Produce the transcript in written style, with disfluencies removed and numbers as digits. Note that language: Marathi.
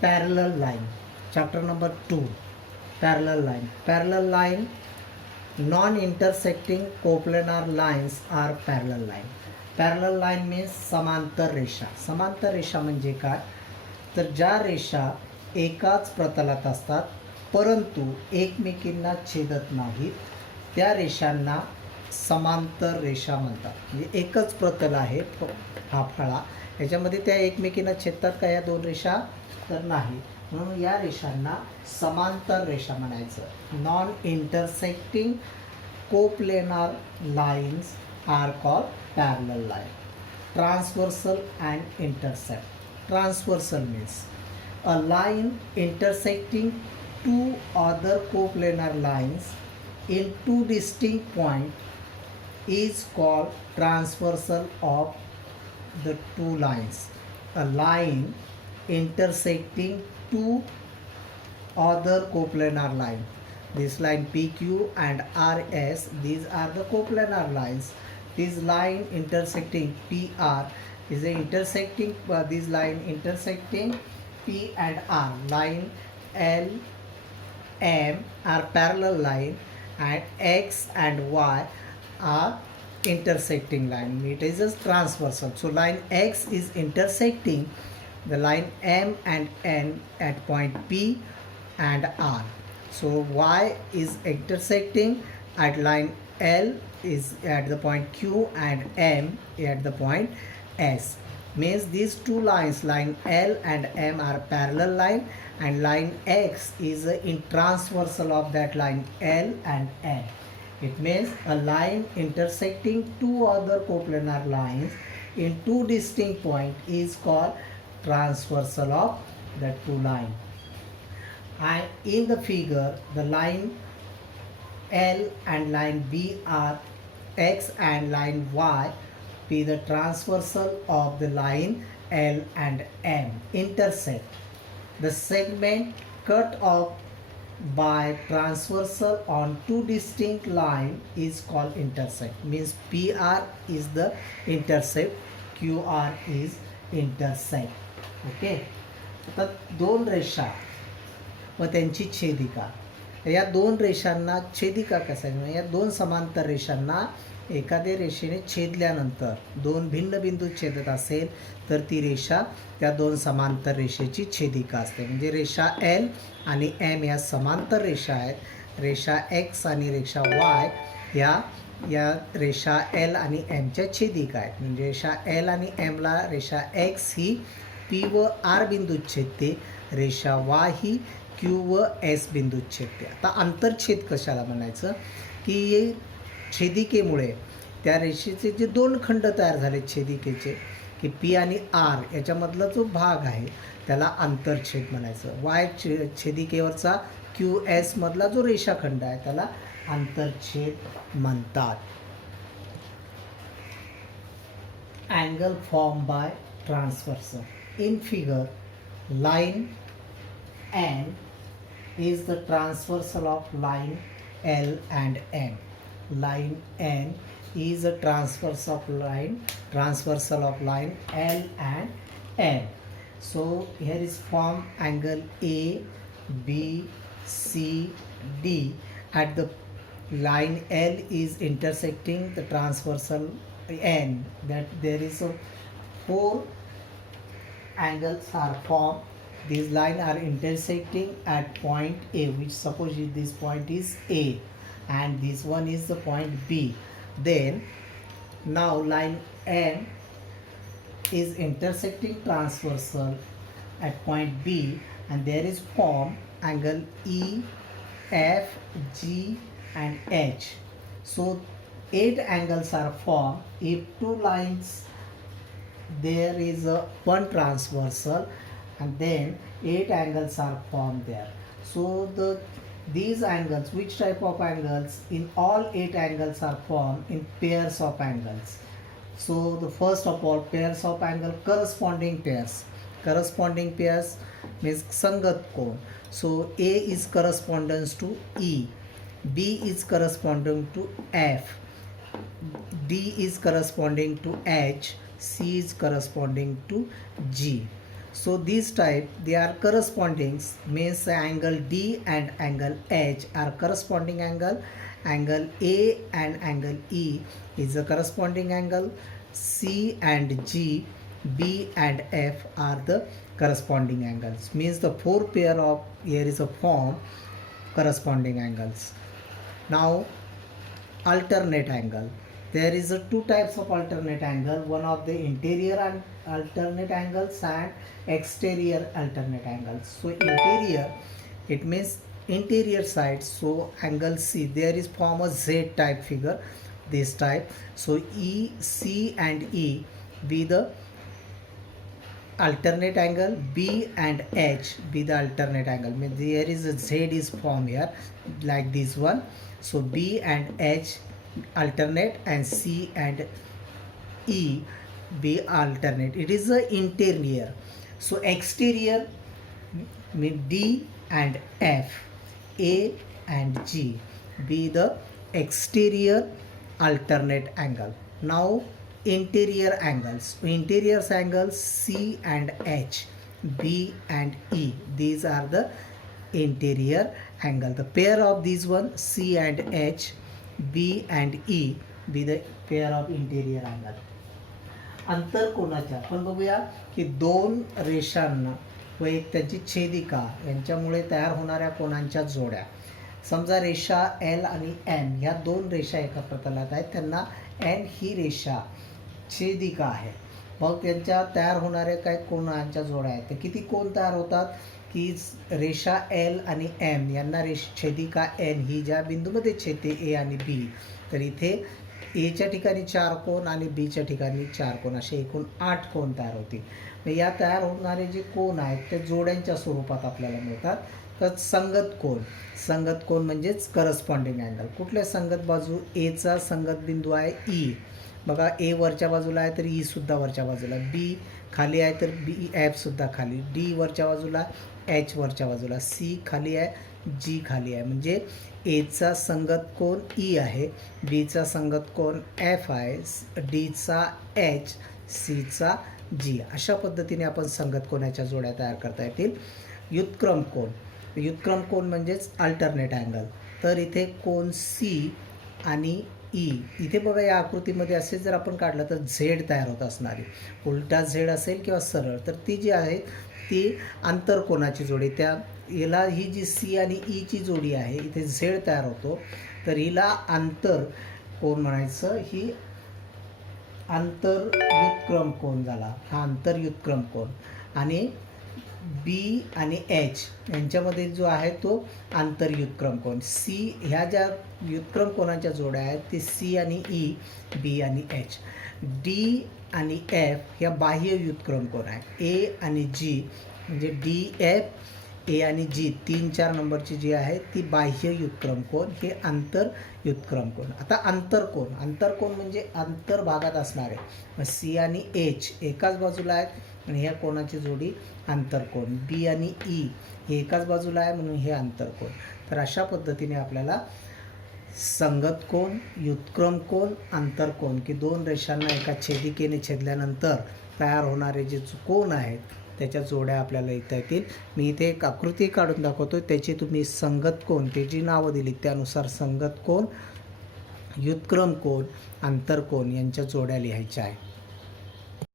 Parallel line. Chapter number 2. Parallel line. Parallel line, non-intersecting coplanar lines are parallel line. Parallel line means समांतर रेषा. समांतर रेषा म्हणजे काय? तर ज्या रेषा एकाच प्रतलात असतात परंतु एकमेकींना छेदत नाहीत त्या रेषांना समांतर रेषा म्हणतात. म्हणजे एकच प्रतल आहे हा फळा, याच्यामध्ये त्या एकमेकींना छेदतात का या दोन रेषा? तर नाही, म्हणून या रेषांना समांतर रेषा म्हणायचं. Non intersecting coplanar lines are called parallel line. Transversal and intersect. Transversal means a line intersecting two other coplanar lines in two distinct points is called transversal of the two lines. A line intersecting two other coplanar line. This line PQ and RS, these are the coplanar lines. This line intersecting PR is a intersecting this line intersecting P and R. Line L M are parallel line and X and Y are intersecting line. It is a transversal. So line X is intersecting the line M and N at point P and R. So Y is intersecting at line L is at the point Q and M at the point S. Means these two lines, line L and M, are parallel line and line X is in transversal of that line L and M. It means a line intersecting two other coplanar lines in two distinct points is called transversal of the two lines. And in the figure, the line L and line B are X and line Y be the transversal of the line L and M intersect. The segment cut off by transversal on two distinct line is called intersect. Means PR is the intercept, QR is intersect. Okay. आता दोन रेषा व त्यांची छेदिका. या दोन रेषांना छेदिका कसा? या दोन समांतर रेषांना एखाद्या रेषेने छेदल्यानंतर दोन भिन्न बिंदू छेदत असेल तर ती रेषा त्या दोन समांतर रेषेची छेदिका असते. म्हणजे रेषा L आणि M या समांतर रेषा आहेत. रेषा X आणि रेषा Y या रेषा L आणि Mच्या छेदिका आहेत. म्हणजे रेषा L आणि Mला रेषा X ही P व R बिंदूत छेदते, रेषा Y ही Q व S बिंदूत छेदते. आता आंतरछेद कशाला म्हणायचं की छेदिकेमुळे त्या रेषेचे जे दोन खंड तयार झाले छेदिकेचे की P आणि R याच्यामधला जो भाग आहे त्याला आंतरछेद म्हणायचं. Y छेदिकेवरचा QS मधला जो रेषाखंड आहे त्याला आंतरछेद म्हणतात. Angle form by transversal. In figure line N is the transversal of line L and M. Line N is a transversal of line L and M. So here is form angle A, B, C, D. At the line L is intersecting the transversal N. That there is a 4 angles are formed. These lines are intersecting at point A, which suppose this point is A and this one is the point B. Then now line N is intersecting transversal at point B and there is form angle E, F, G and H. So 8 angles are formed. If two lines there is one transversal and then 8 angles are formed there. So these angles, which type of angles? In all 8 angles are formed in pairs of angles. So the first of all, pairs of angle, corresponding pairs. Corresponding pairs means संगत कोण. So A is correspondence to E, B is corresponding to F, D is corresponding to H, C is corresponding to G. So these type they are corresponding, means angle D and angle H are corresponding angle. Angle A and angle E is a corresponding angle. C and G, B and F are the corresponding angles. Means the four pair of, here is a form corresponding angles. Now alternate angle. There is a two types of alternate angle. One of the interior and alternate angles and exterior alternate angles. So interior, it means interior side. So angle C, there is form a Z type figure, this type. So E, C and E be the alternate angle, B and H be the alternate angle. Means there is a Z is formed here like this one. So B and H alternate and C and E be alternate. It is the interior. So exterior, mean D and F, A and G be the exterior alternate angle. Now interior angles. Interior angles C and H, B and E, these are the interior angle. The pair of these one, C and H, B and E be the pair of interior angle. अंतर कोणाच्या आपण बघूया की दोन रेषांना व एक त्यांची छेदिका यांच्यामुळे तयार होणाऱ्या कोणांच्या जोड्या. समजा रेषा L आणि M ह्या दोन रेषा एका प्रतलात आहेत, त्यांना N ही रेषा छेदिका आहे. मग त्यांच्या तयार होणाऱ्या काही कोणांच्या जोड्या आहेत. तर किती कोण तयार होतात की रेषा L आणि M यांना छेदिका N ही ज्या बिंदूमध्ये छेदते A आणि B, तर इथे एच्या ठिकाणी 4 कोण आणि बीच्या ठिकाणी 4 कोण, असे एकूण 8 कोण तयार होतील. या तयार होणारे जे कोण आहेत ते जोड्यांच्या स्वरूपात आपल्याला मिळतात. तर संगत कोण, संगत कोण म्हणजेच करस्पॉन्डिंग अँगल. कुठल्या संगत बाजू, एचा संगत बिंदू आहे ई, बघा ए वरच्या बाजूला आहे तर ई सुद्धा वरच्या बाजूला, बी खाली आहे तर बी एफ सुद्धा खाली, डी वरच्या बाजूला, एच वरच्या बाजूला, सी खाली आहे, जी खाली आहे. म्हणजे एचा संगत कोण ई आहे, बीचा संगत कोण एफ आहे, डीचा एच, सीचा जी. अशा पद्धतीने आपण संगत कोणाच्या जोड्या तयार करता येतील. व्युत्क्रम कोण, व्युत्क्रम कोण म्हणजेच अल्टरनेट अँगल. तर इथे कोण सी आणि ई, इथे बघा या आकृतीमध्ये असे जर आपण काढलं तर झेड तयार होत असणारी, उलटा झेड असेल किंवा सरळ, तर ती जी आहे ती आंतरकोणाची जोडी. त्या याला ही जी सी आणि ईची जोडी आहे, इथे झेड तयार होतो, तर हिला आंतर कोण म्हणायचं, ही आंतरव्युत्क्रम कोण झाला, हा आंतरव्युत्क्रम कोण. आणि बी आणि एच यांच्यामधील जो आहे तो आंतरव्युत्क्रम कोण. सी ह्या ज्या व्युत्क्रम कोणाच्या जोड्या आहेत ते सी आणि ई, बी आणि एच. डी आणि एफ या बाह्य व्युत्क्रम कोण आहे. ए आणि जी म्हणजे डी एफ, ए आणि जी 3-4 नंबरची जी आहे ती बाह्य व्युत्क्रम कोण, हे आंतर व्युत्क्रम कोण. आता आंतरकोण, आंतरकोण म्हणजे आंतर भागात असणारे. सी आणि एच एकाच बाजूला आहेत आणि ह्या कोणाची जोडी आंतरकोण. बी आणि ई हे एकाच बाजूला आहे म्हणून हे आंतरकोण. तर अशा पद्धतीने आपल्याला संगत कोण, व्युत्क्रम कोण, आंतरकोण की दोन रेषांना एका छेदिकेने छेदल्यानंतर तयार होणारे जे कोण आहेत त्याच्या जोड्या आपल्याला लिहिता येतील. मी इथे एक आकृती काढून दाखवतो, त्याची तुम्ही संगत कोण, त्याची नावं दिली त्यानुसार संगत कोण, व्युत्क्रम कोण, आंतरकोण यांच्या जोड्या लिहायच्या आहेत.